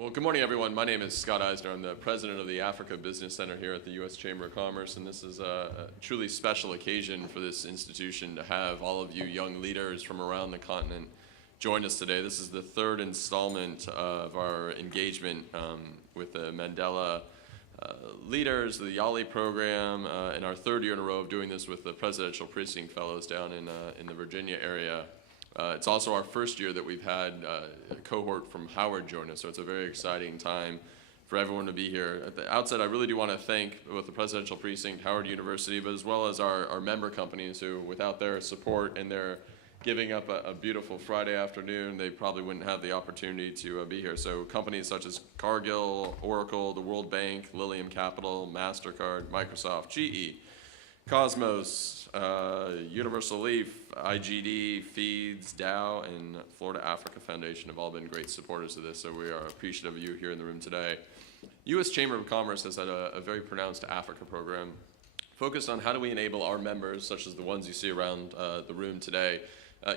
Well, good morning, everyone. My name is Scott Eisner. I'm the president of the Africa Business Center here at the U.S. Chamber of Commerce, and this is a truly special occasion for this institution to have all of you young leaders from around the continent join us today. This is the third installment of our engagement with the Mandela leaders, the YALI program, and our third year in a row of doing this with the Presidential Precinct Fellows down in the Virginia area. It's also our first year that we've had a cohort from Howard join us, so it's a very exciting time for everyone to be here. At the outset, I really do want to thank both the Presidential Precinct, Howard University, but as well as our member companies who, without their support and their giving up a beautiful Friday afternoon, they probably wouldn't have the opportunity to be here. So companies such as Cargill, Oracle, the World Bank, Lilium Capital, MasterCard, Microsoft, GE, Cosmos, Universal Leaf, IGD, Feeds, Dow, and Florida Africa Foundation have all been great supporters of this, so we are appreciative of you here in the room today. U.S. Chamber of Commerce has had a very pronounced Africa program focused on how do we enable our members, such as the ones you see around the room today,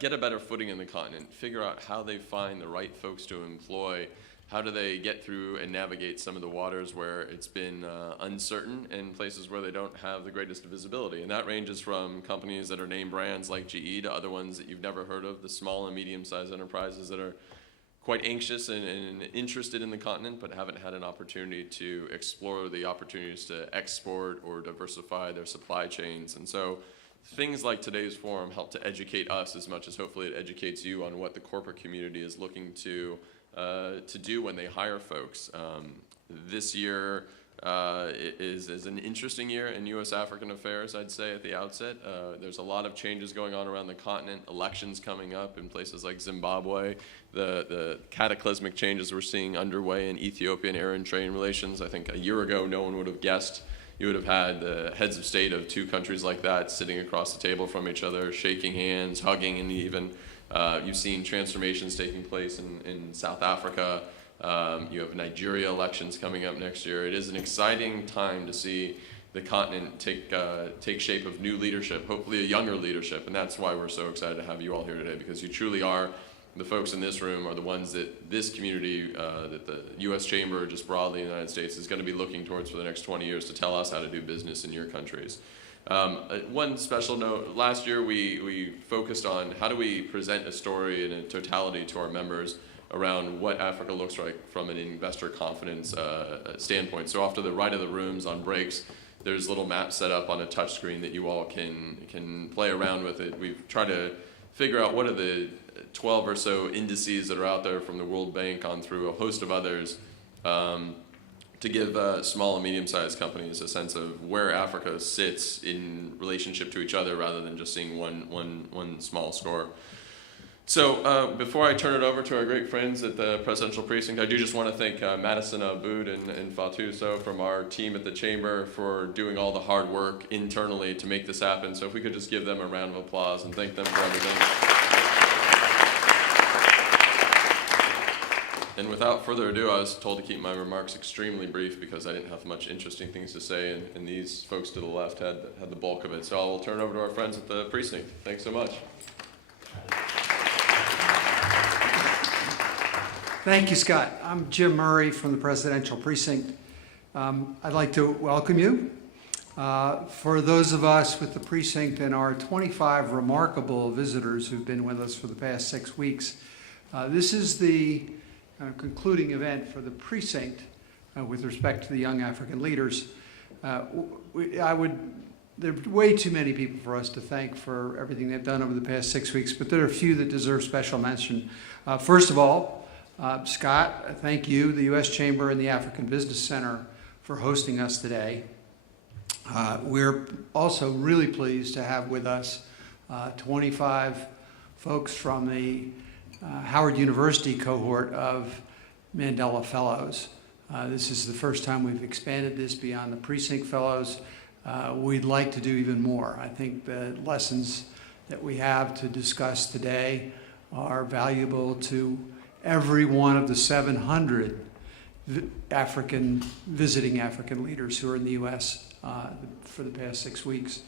get a better footing in the continent, figure out how they find the right folks to employ, how do they get through and navigate some of the waters where it's been uncertain and places where they don't have the greatest visibility. And that ranges from companies that are name brands like GE to other ones that you've never heard of, the small and medium-sized enterprises that are quite anxious and interested in the continent but haven't had an opportunity to explore the opportunities to export or diversify their supply chains. And so things like today's forum help to educate us as much as hopefully it educates you on what the corporate community is looking to do when they hire folks. This year is an interesting year in U.S. African affairs, I'd say, at the outset. There's a lot of changes going on around the continent, elections coming up in places like Zimbabwe, the cataclysmic changes we're seeing underway in Ethiopian Eritrean relations. I think a year ago, no one would have guessed you would have had the heads of state of two countries like that sitting across the table from each other, shaking hands, hugging, and even you've seen transformations taking place in South Africa. You have Nigeria elections coming up next year. It is an exciting time to see the continent take shape of new leadership, hopefully a younger leadership, and that's why we're so excited to have you all here today, because you truly are, the folks in this room are the ones that this community, that the U.S. Chamber, just broadly in the United States, is going to be looking towards for the next 20 years to tell us how to do business in your countries. One special note, last year we focused on how do we present a story in a totality to our members around what Africa looks like from an investor confidence standpoint. So off to the right of the rooms on breaks, there's little maps set up on a touch screen that you all can play around with it. We've tried to figure out what are the 12 or so indices that are out there from the World Bank on through a host of others to give small and medium-sized companies a sense of where Africa sits in relationship to each other rather than just seeing one small score. So before I turn it over to our great friends at the Presidential Precinct, I do just want to thank Madison Aboud and Fatou So from our team at the Chamber for doing all the hard work internally to make this happen. So if we could just give them a round of applause and thank them for everything. And without further ado, I was told to keep my remarks extremely brief because I didn't have much interesting things to say, and these folks to the left had the bulk of it. So I'll turn it over to our friends at the precinct. Thanks so much. Thank you, Scott. I'm Jim Murray from the Presidential Precinct. I'd like to welcome you. For those of us with the precinct and our 25 remarkable visitors who've been with us for the past 6 weeks, this is the concluding event for the precinct with respect to the young African leaders. There are way too many people for us to thank for everything they've done over the past 6 weeks, but there are a few that deserve special mention. First of all, Scott, thank you, the U.S. Chamber and the African Business Center for hosting us today. We're also really pleased to have with us 25 folks from the Howard University cohort of Mandela Fellows. This is the first time we've expanded this beyond the Precinct Fellows. We'd like to do even more. I think the lessons that we have to discuss today are valuable to every one of the 700 visiting African leaders who are in the U.S. For the past 6 weeks.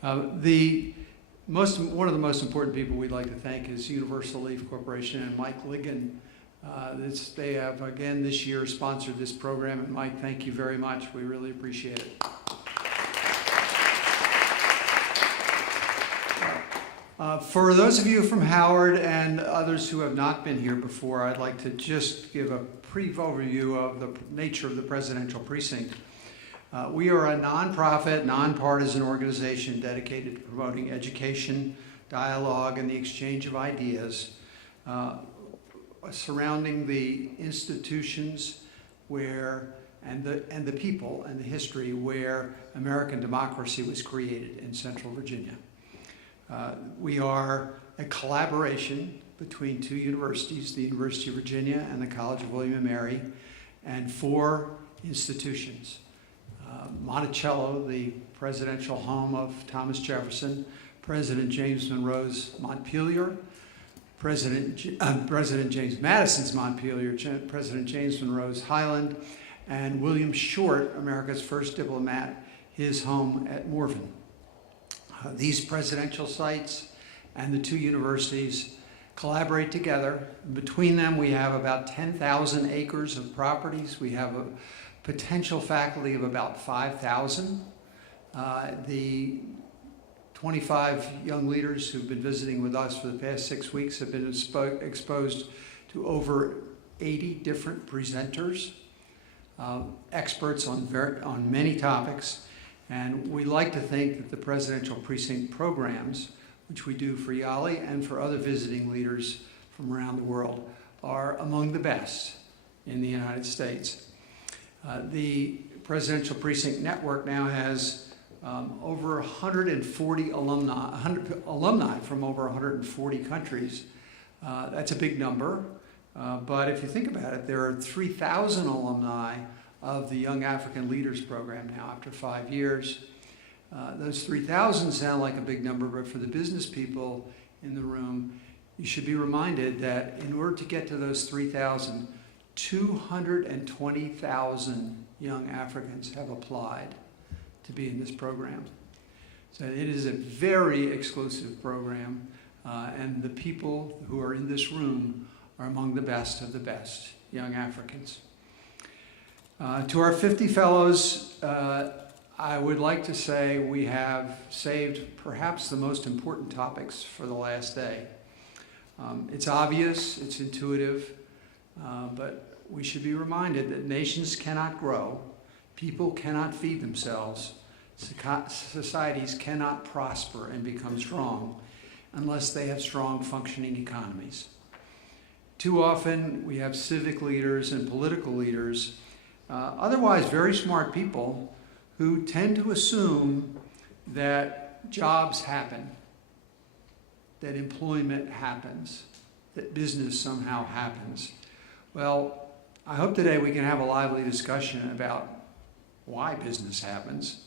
One of the most important people we'd like to thank is Universal Leaf Corporation and Mike Ligon They have, again, this year sponsored this program, and Mike, thank you very much. We really appreciate it. For those of you from Howard and others who have not been here before, I'd like to just give a brief overview of the nature of the Presidential Precinct. We are a nonprofit, nonpartisan organization dedicated to promoting education, dialogue, and the exchange of ideas surrounding the institutions and the people and the history where American democracy was created in Central Virginia. We are a collaboration between two universities, the University of Virginia and the College of William and Mary, and 4 institutions. Monticello, the presidential home of Thomas Jefferson, President James Monroe's Montpelier, President James Madison's Montpelier, President James Monroe's Highland, and William Short, America's first diplomat, his home at Morven. These presidential sites and the 2 universities collaborate together. Between them, we have about 10,000 acres of properties. We have a potential faculty of about 5,000. The 25 young leaders who've been visiting with us for the past 6 weeks have been exposed to over 80 different presenters, experts on many topics. And we like to think that the Presidential Precinct programs, which we do for Yali and for other visiting leaders from around the world, are among the best in the United States. The Presidential Precinct Network now has over 140 alumni from over 140 countries. That's a big number, but if you think about it, there are 3,000 alumni of the Young African Leaders Program now after 5 years. Those 3,000 sound like a big number, but for the business people in the room, you should be reminded that in order to get to those 3,000, 220,000 young Africans have applied to be in this program. So it is a very exclusive program, and the people who are in this room are among the best of the best young Africans. To our 50 fellows, I would like to say we have saved perhaps the most important topics for the last day. It's obvious, it's intuitive, but we should be reminded that nations cannot grow, people cannot feed themselves, societies cannot prosper and become strong unless they have strong functioning economies. Too often we have civic leaders and political leaders, otherwise very smart people, who tend to assume that jobs happen, that employment happens, that business somehow happens. Well, I hope today we can have a lively discussion about why business happens,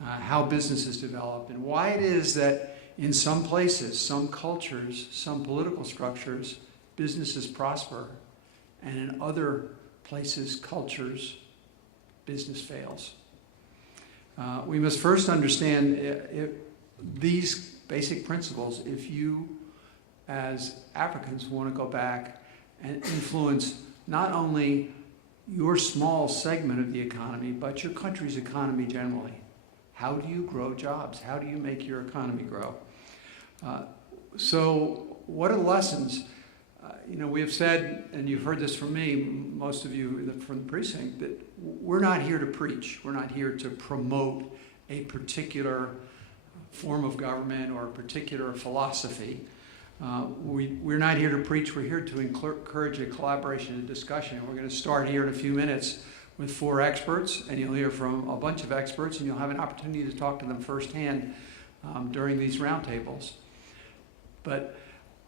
how businesses develop, and why it is that in some places, some cultures, some political structures, businesses prosper, and in other places, cultures, business fails. We must first understand these basic principles if you, as Africans, want to go back and influence not only your small segment of the economy, but your country's economy generally. How do you grow jobs? How do you make your economy grow? So what are the lessons? We have said, and you've heard this from me, most of you from the precinct, that we're not here to preach. We're not here to promote a particular form of government or a particular philosophy. We're not here to preach. We're here to encourage a collaboration and discussion. And we're going to start here in a few minutes with 4 experts, and you'll hear from a bunch of experts, and you'll have an opportunity to talk to them firsthand during these roundtables. But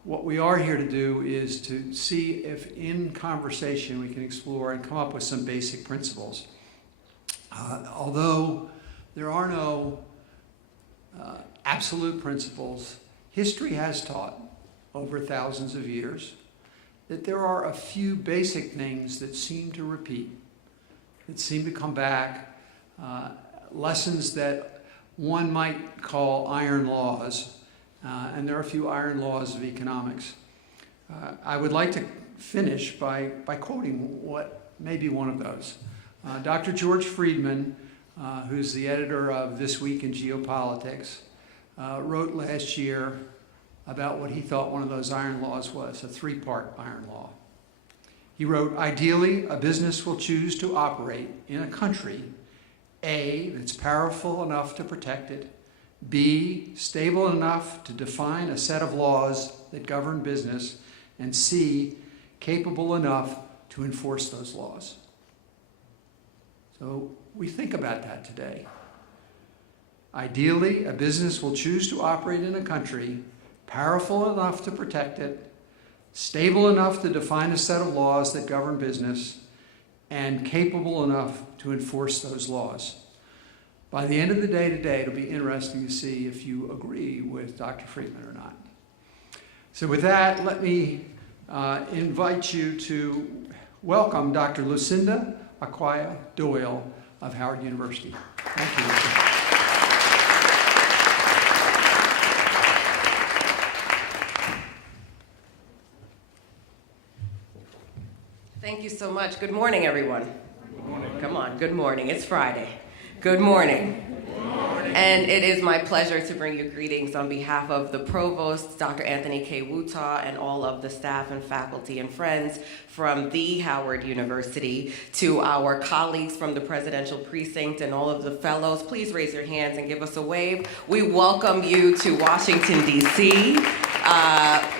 what we are here to do is to see if in conversation we can explore and come up with some basic principles. Although there are no absolute principles, history has taught over thousands of years that there are a few basic things that seem to repeat, that seem to come back, lessons that one might call iron laws. And there are a few iron laws of economics. I would like to finish by quoting what may be one of those. Dr. George Friedman, who's the editor of This Week in Geopolitics, wrote last year about what he thought one of those iron laws was, a three-part iron law. He wrote, ideally, a business will choose to operate in a country, A, that's powerful enough to protect it, B, stable enough to define a set of laws that govern business, and C, capable enough to enforce those laws. So we think about that today. Ideally, a business will choose to operate in a country powerful enough to protect it, stable enough to define a set of laws that govern business, and capable enough to enforce those laws. By the end of the day today, it'll be interesting to see if you agree with Dr. Friedman or not. So with that, let me invite you to welcome Dr. Lucinda Aquia Doyle of Howard University. Thank you. Thank you so much. Good morning, everyone. Good morning. Come on, good morning. It's Friday. Good morning. Good morning. And it is my pleasure to bring you greetings on behalf of the Provost, Dr. Anthony K. Wuta, and all of the staff and faculty and friends from the Howard University, to our colleagues from the Presidential Precinct and all of the fellows. Please raise your hands and give us a wave. We welcome you to Washington, D.C.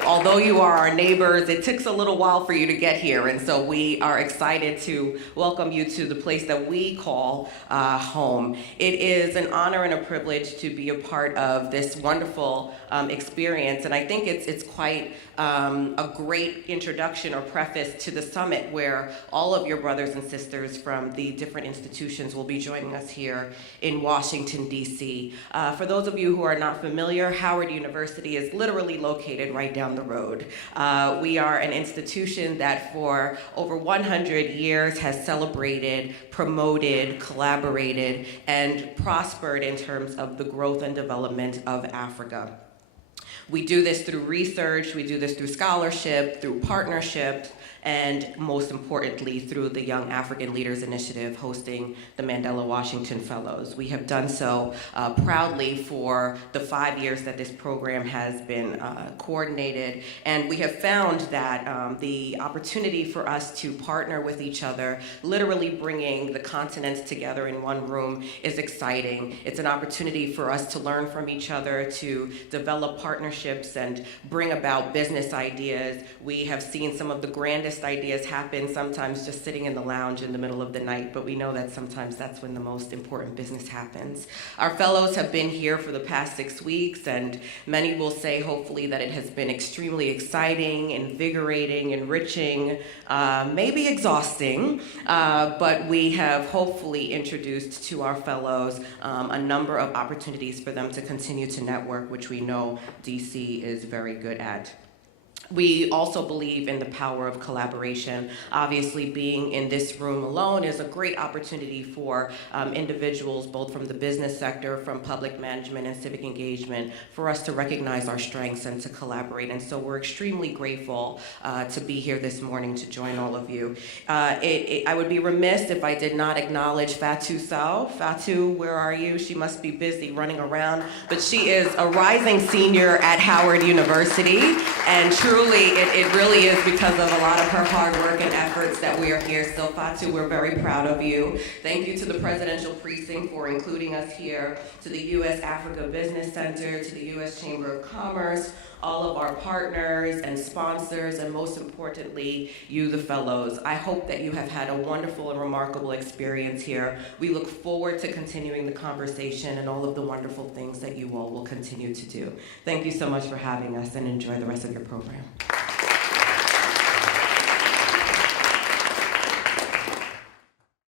Although you are our neighbors, it takes a little while for you to get here, and so we are excited to welcome you to the place that we call home. It is an honor and a privilege to be a part of this wonderful experience, and I think it's quite a great introduction or preface to the summit, where all of your brothers and sisters from the different institutions will be joining us here in Washington, D.C. For those of you who are not familiar, Howard University is literally located right down the road. We are an institution that for over 100 years has celebrated, promoted, collaborated, and prospered in terms of the growth and development of Africa. We do this through research, we do this through scholarship, through partnerships, and most importantly, through the Young African Leaders Initiative hosting the Mandela Washington Fellows. We have done so proudly for the 5 years that this program has been coordinated, and we have found that the opportunity for us to partner with each other, literally bringing the continents together in one room, is exciting. It's an opportunity for us to learn from each other, to develop partnerships and bring about business ideas. We have seen some of the grandest ideas happen, sometimes just sitting in the lounge in the middle of the night, but we know that sometimes that's when the most important business happens. Our fellows have been here for the past 6 weeks, and many will say, hopefully, that it has been extremely exciting, invigorating, enriching, maybe exhausting, but we have hopefully introduced to our fellows a number of opportunities for them to continue to network, which we know DC is very good at. We also believe in the power of collaboration. Obviously, being in this room alone is a great opportunity for individuals, both from the business sector, from public management and civic engagement, for us to recognize our strengths and to collaborate. And so we're extremely grateful to be here this morning to join all of you. I would be remiss if I did not acknowledge Fatou Sow. Fatou, where are you? She must be busy running around, but she is a rising senior at Howard University, and truly, it really is because of a lot of her hard work and efforts that we are here. So Fatou, we're very proud of you. Thank you to the Presidential Precinct for including us here, to the U.S. Africa Business Center, to the U.S. Chamber of Commerce, all of our partners and sponsors, and most importantly, you, the fellows. I hope that you have had a wonderful and remarkable experience here. We look forward to continuing the conversation and all of the wonderful things that you all will continue to do. Thank you so much for having us, and enjoy the rest of your program.